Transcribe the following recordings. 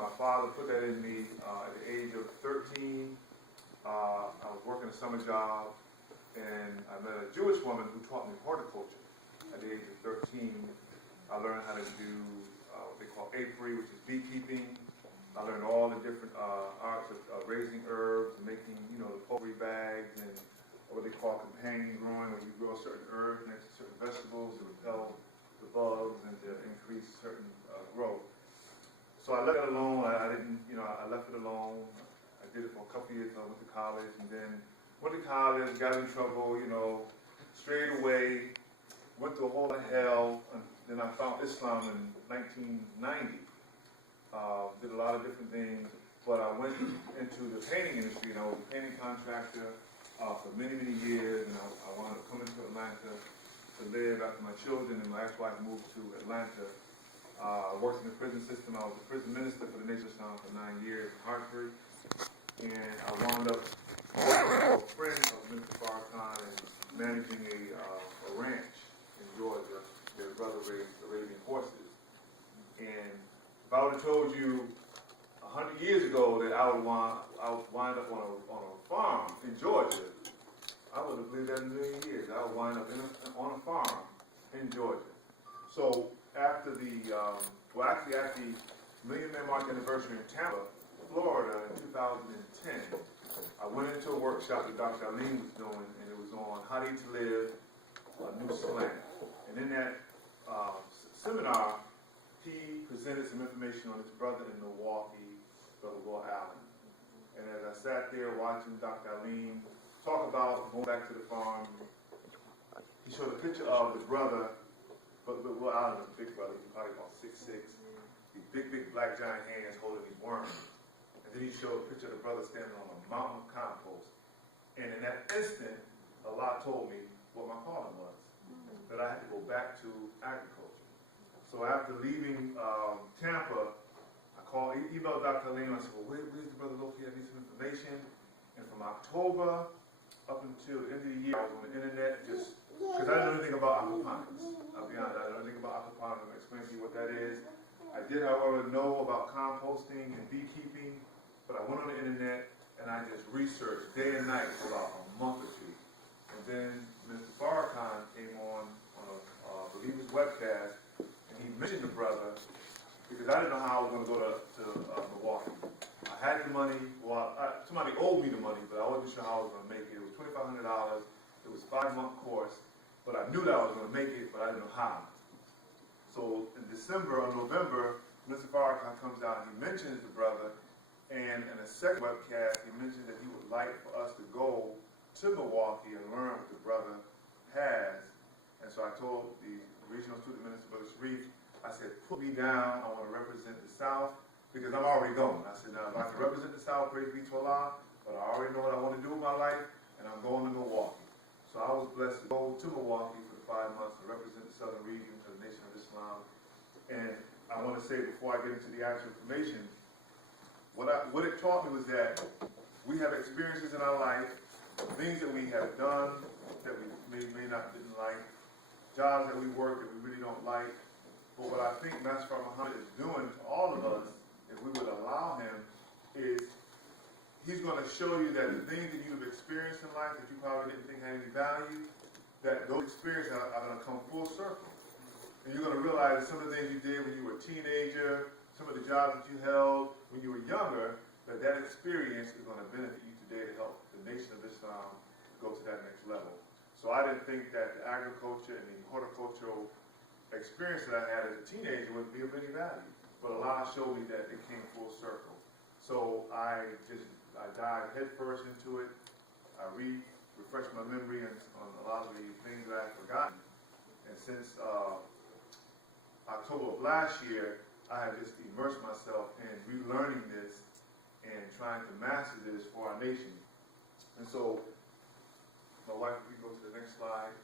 my father put that in me at the age of 13. I was working a summer job, and I met a Jewish woman who taught me horticulture. At the age of 13, I learned how to do what they call apiary, which is beekeeping. I learned all the different arts of raising herbs, and making, the pottery bags, and what they call companion growing, where you grow certain herbs next to certain vegetables to repel the bugs and to increase certain growth. So I left it alone. I didn't, I left it alone. I did it for a couple years. I went to college, and then went to college, got in trouble, strayed away, went through a whole lot of hell, and then I found Islam in 1990. Did a lot of different things, but I went into the painting industry, and I was a painting contractor for many, many years, and I wound up coming to Atlanta to live after my children, and my ex-wife moved to Atlanta. I worked in the prison system. I was a prison minister for the Nation of Islam for 9 years in Hartford, and I wound up working with a friend of Mr. Farrakhan and managing a ranch in Georgia. Their brother raised Arabian horses, and if I would have told you 100 years ago that I would wind up on a farm in Georgia, I would have believed that in a million years. I would wind up on a farm in Georgia. So after the Million Man March anniversary in Tampa, Florida in 2010, I went into a workshop that Dr. Aline was doing, and it was on how to live a new slant. And in that seminar, he presented some information on his brother in Milwaukee, Brother Will Allen. And as I sat there watching Dr. Aline talk about going back to the farm, he showed a picture of the brother, but Will Allen was a big brother, he was probably about 6'6", these big black giant hands holding these worms. And then he showed a picture of the brother standing on a mountain of compost. And in that instant, Allah told me what my calling was, that I had to go back to agriculture. So after leaving Tampa, I emailed Dr. Aline, and I said, well, where's the brother located? I need some information. And from October up until the end of the year, I was on the internet just, because I didn't know anything about aquaponics. I'll be honest, I didn't know anything about aquaponics. I'm going to explain to you what that is. I did, however, know about composting and beekeeping, but I went on the internet and I just researched day and night for about a month or two. And then Mr. Farrakhan came on a Believer's webcast, and he mentioned the brother, because I didn't know how I was going to go to Milwaukee. I had the money, somebody owed me the money, but I wasn't sure how I was going to make it. It was $2,500. It was a 5-month course, but I knew that I was going to make it, but I didn't know how. So in December or November, Mr. Farrakhan comes out and he mentions the brother, and in a second webcast, he mentioned that he would like for us to go to Milwaukee and learn what the brother has. And so I told the regional student minister, Brother Sharif, I said, put me down, I want to represent the South, because I'm already going. I said, now if I can represent the South, praise be to Allah, but I already know what I want to do with my life, and I'm going to Milwaukee. So I was blessed to go to Milwaukee for the 5 months to represent the southern region of the Nation of Islam. And I want to say, before I get into the actual information, what it taught me was that we have experiences in our life, things that we have done that we may not didn't like, jobs that we work that we really don't like. But what I think Master Muhammad is doing to all of us, if we would allow him, is he's going to show you that the things that you've experienced in life that you probably didn't think had any value, that those experiences are going to come full circle. And you're going to realize that some of the things you did when you were a teenager, some of the jobs that you held when you were younger, that experience is going to benefit you today to help the Nation of Islam go to that next level. So I didn't think that the agriculture and the horticultural experience that I had as a teenager would be of any value. But Allah showed me that it came full circle. So I dived headfirst into it. I refreshed my memory on a lot of the things that I had forgotten. And since October of last year, I have just immersed myself in relearning this and trying to master this for our nation. And so, my wife, if we go to the next slide.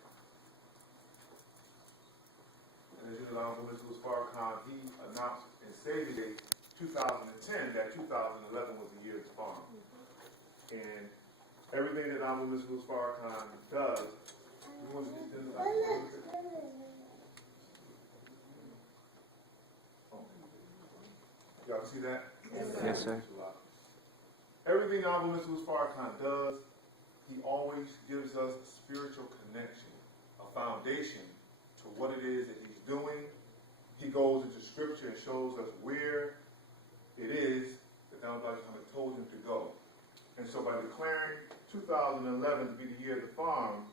And as you know, Mr. Farrakhan, he announced in Savior Day 2010 that 2011 was the year of the farm. And everything that Mr. Farrakhan does, we want to get this Y'all see that? Yes, sir. Everything Honorable Mr. Farrakhan does, he always gives us a spiritual connection, a foundation to what it is that he's doing. He goes into scripture and shows us where it is that the Honorable Muhammad told him to go. And so by declaring 2011 to be the year of the farm,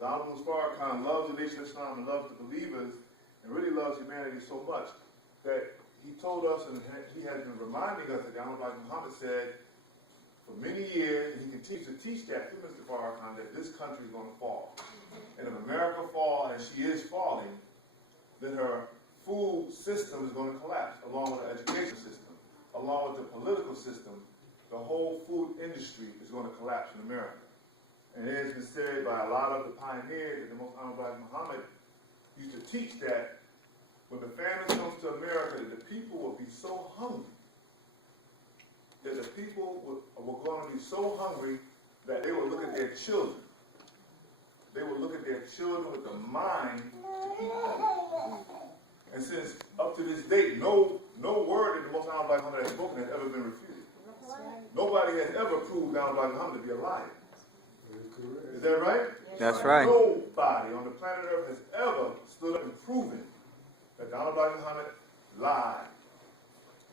the Honorable Farrakhan loves the nation of Islam and loves the believers and really loves humanity so much that he told us, and he has been reminding us that the Honorable Muhammad said for many years, and he continues to teach that to Mr. Farrakhan, that this country is going to fall. And if America falls, and she is falling, then her food system is going to collapse, along with the education system, along with the political system. The whole food industry is going to collapse in America. And it has been said by a lot of the pioneers that the Most Honorable Muhammad used to teach that when the famine comes to America, that the people will be so hungry, that the people were going to be so hungry that they would look at their children. They would look at their children with the mind to eat them. And since up to this date, no word that the Most Honorable Muhammad has spoken has ever been refuted. Nobody has ever proved the Honorable Muhammad to be a liar. Is that right? That's right. Nobody on the planet Earth has ever stood up and proven that the Honorable Muhammad lied.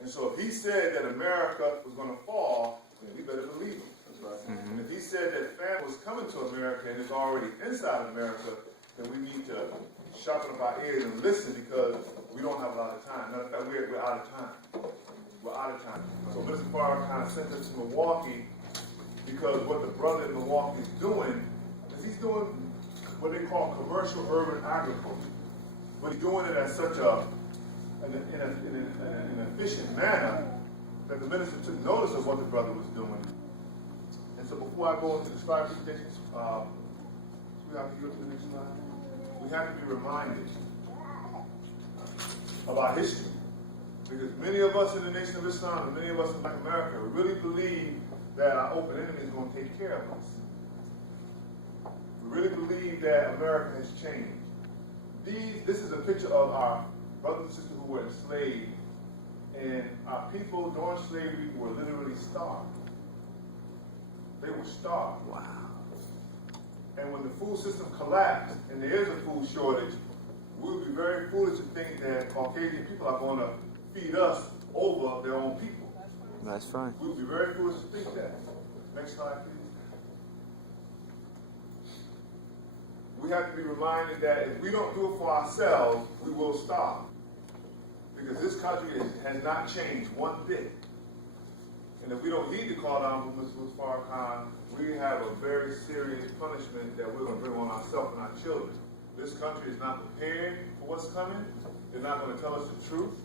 And so if he said that America was going to fall, then we better believe him. That's right. And if he said that famine was coming to America and is already inside of America, then we need to sharpen up our ears and listen, because we don't have a lot of time. Matter of fact, we're out of time. We're out of time. So Mr. Farrakhan sent us to Milwaukee because what the brother in Milwaukee is doing is he's doing what they call commercial urban agriculture. But he's doing it at such an efficient manner that the minister took notice of what the brother was doing. And so before I go into the slide presentations, we have to go to the next slide. We have to be reminded of our history. Because many of us in the Nation of Islam and many of us in Black America really believe that our open enemy is going to take care of us. We really believe that America has changed. This is a picture of our brothers and sisters who were enslaved, and our people during slavery were literally starved. They were starved. Wow. And when the food system collapsed, and there is a food shortage, we would be very foolish to think that Caucasian people are going to feed us over their own people. That's fine. We would be very foolish to think that. Next slide, please. We have to be reminded that if we don't do it for ourselves, we will starve. Because this country has not changed one bit. And if we don't heed the call down from Mr. Farrakhan, we have a very serious punishment that we're going to bring on ourselves and our children. This country is not prepared for what's coming. They're not going to tell us the truth.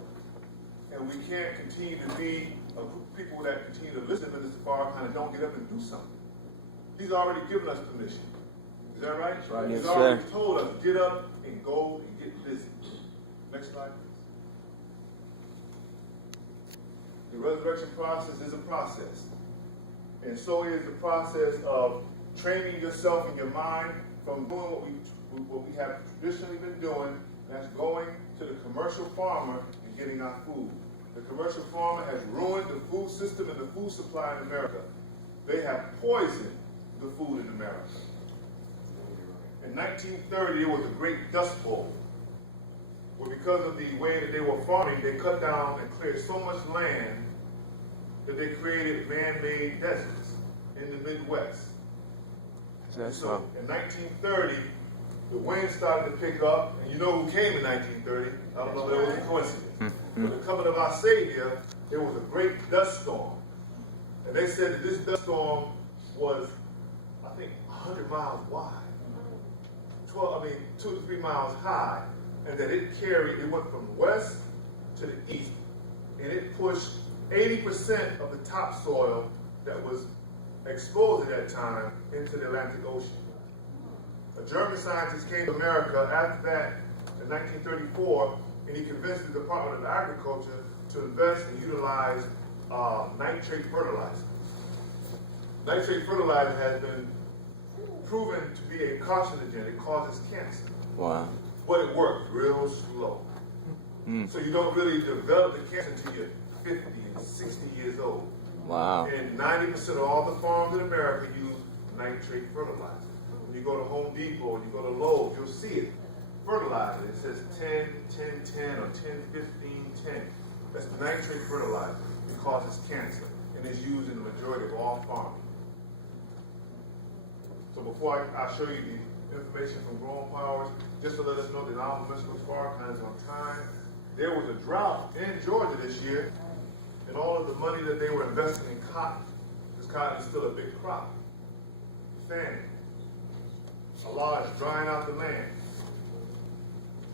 And we can't continue to be a group of people that continue to listen to Mr. Farrakhan and don't get up and do something. He's already given us permission. Is that right? Right. He's Yes, already sir. told us, get up and go and get busy. Next slide, please. The resurrection process is a process. And so is the process of training yourself in your mind from doing what we have traditionally been doing, and that's going to the commercial farmer and getting our food. The commercial farmer has ruined the food system and the food supply in America. They have poisoned the food in America. In 1930, there was a great dust bowl, where because of the way that they were farming, they cut down and cleared so much land that they created man-made deserts in the Midwest. So in 1930, the wind started to pick up, and you know who came in 1930? I don't know if it was a coincidence. With the coming of our Savior, there was a great dust storm. And they said that this dust storm was, I think, 100 miles wide. 2 to 3 miles high, and that it went from west to the east, and it pushed 80% of the topsoil that was exposed at that time into the Atlantic Ocean. A German scientist came to America after that in 1934, and he convinced the Department of Agriculture to invest and utilize nitrate fertilizer. Nitrate fertilizer has been proven to be a carcinogen. It causes cancer. Wow. But it worked real slow. So you don't really develop the cancer until you're 50 and 60 years old. Wow. And 90% of all the farms in America use nitrate fertilizer. When you go to Home Depot and you go to Lowe's, you'll see it. Fertilizer. It says 10, 10, 10 or 10, 15, 10. That's nitrate fertilizer. It causes cancer. And it's used in the majority of all farming. So before I show you the information from Growing Powers, just to let us know that our municipal farm is on time, there was a drought in Georgia this year, and all of the money that they were investing in cotton, because cotton is still a big crop, famine. Allah is drying out the land.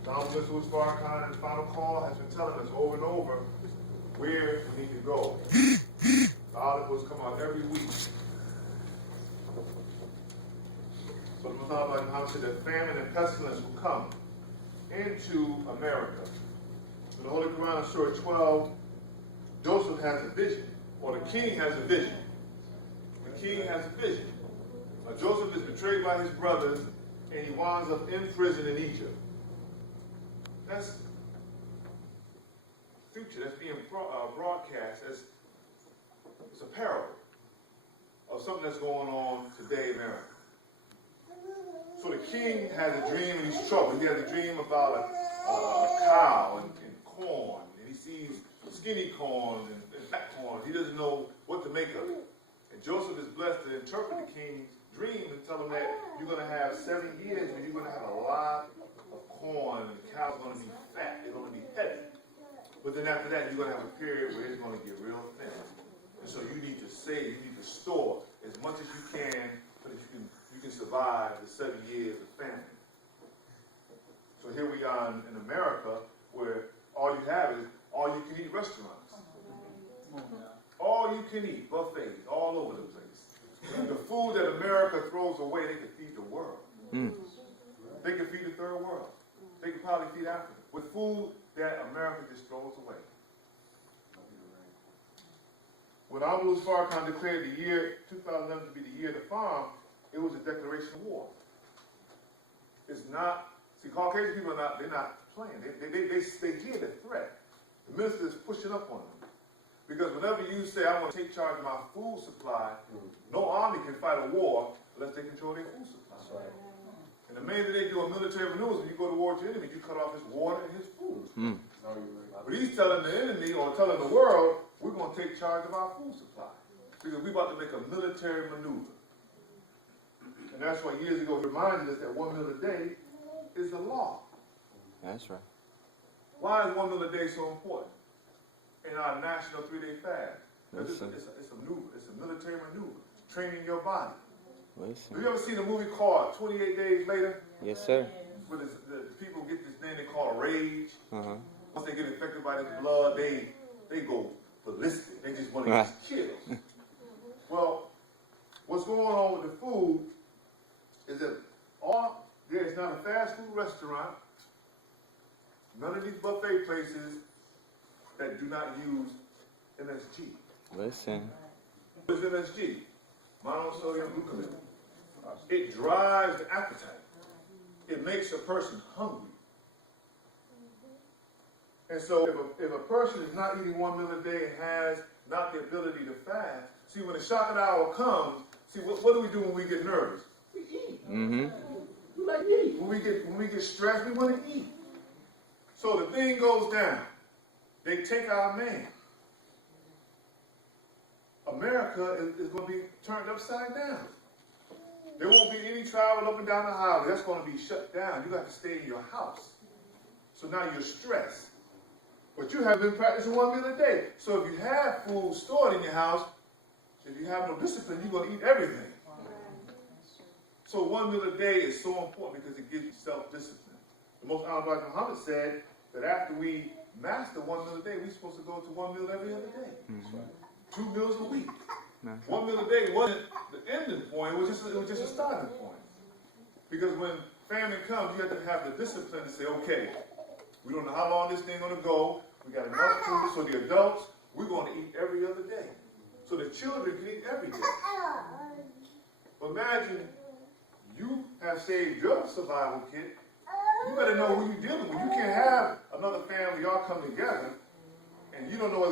Our municipal farm final call has been telling us over and over where we need to go. The articles come out every week. So the Muhammad said that famine and pestilence will come into America. In the Holy Quran, Surah 12, Joseph has a vision, or the king has a vision. The king has a vision. Joseph is betrayed by his brothers, and he winds up in prison in Egypt. That's future. That's being broadcast as it's a parable of something that's going on today in America. So the king has a dream and he's troubled. He has a dream about a cow and corn, and he sees skinny corn and fat corn. He doesn't know what to make of it. And Joseph is blessed to interpret the king's dream and tell him that you're going to have 7 years when you're going to have a lot of corn, and the cow's going to be fat. They're going to be heavy. But then after that, you're going to have a period where it's going to get real thin. And so you need to save, you need to store as much as you can so that you can survive the 7 years of famine. So here we are in America, where all you have is all-you-can-eat restaurants. All-you-can-eat buffets all over the place. The food that America throws away, they could feed the world. They could feed the third world. They could probably feed Africa with food that America just throws away. When Abdul Farrakhan declared the year 2011 to be the year of the farm, it was a declaration of war. It's not, see, Caucasian people they're not playing. They hear the threat. The minister is pushing up on them. Because whenever you say, I want to take charge of my food supply, no army can fight a war unless they control their food supply. That's right. And the main thing they do in military maneuvers, when you go to war with your enemy, you cut off his water and his food. But he's telling the enemy, or telling the world, we're going to take charge of our food supply. Because we're about to make a military maneuver. And that's why years ago he reminded us that 1 meal a day is the law. That's right. Why is 1 meal a day so important in our national 3-day fast? Because it's a maneuver. It's a military maneuver. Training your body. Listen. Have you ever seen a movie called 28 Days Later? Yes, sir. Where the people get this thing they call rage. Uh-huh. Once they get infected by this blood, they go ballistic. They just want to get killed. Well, what's going on with the food is that there is not a fast food restaurant, none of these buffet places that do not use MSG. Listen. What is MSG? Monosodium glutamate. It drives the appetite. It makes a person hungry. And so if a person is not eating 1 meal a day and has not the ability to fast, see, when the shock hour comes, see, what do we do when we get nervous? We eat. Mm-hmm. We like to eat. When we get stressed, we want to eat. So the thing goes down. They take our man. America is going to be turned upside down. There won't be any travel up and down the highway. That's going to be shut down. You have to stay in your house. So now you're stressed. But you have been practicing 1 meal a day. So if you have food stored in your house, if you have no discipline, you're going to eat everything. So 1 meal a day is so important because it gives you self-discipline. The Most Honorable Muhammad said that after we master 1 meal a day, we're supposed to go to 1 meal every other day. Mm-hmm. 2 meals a week. 1 meal a day wasn't the ending point, it was just a starting point. Because when famine comes, you have to have the discipline to say, okay, we don't know how long this thing's going to go. We got enough food, so the adults, we're going to eat every other day. So the children can eat every day. But imagine you have saved your survival kit You better know who you're dealing with. You can't have another family, y'all come together, and you don't know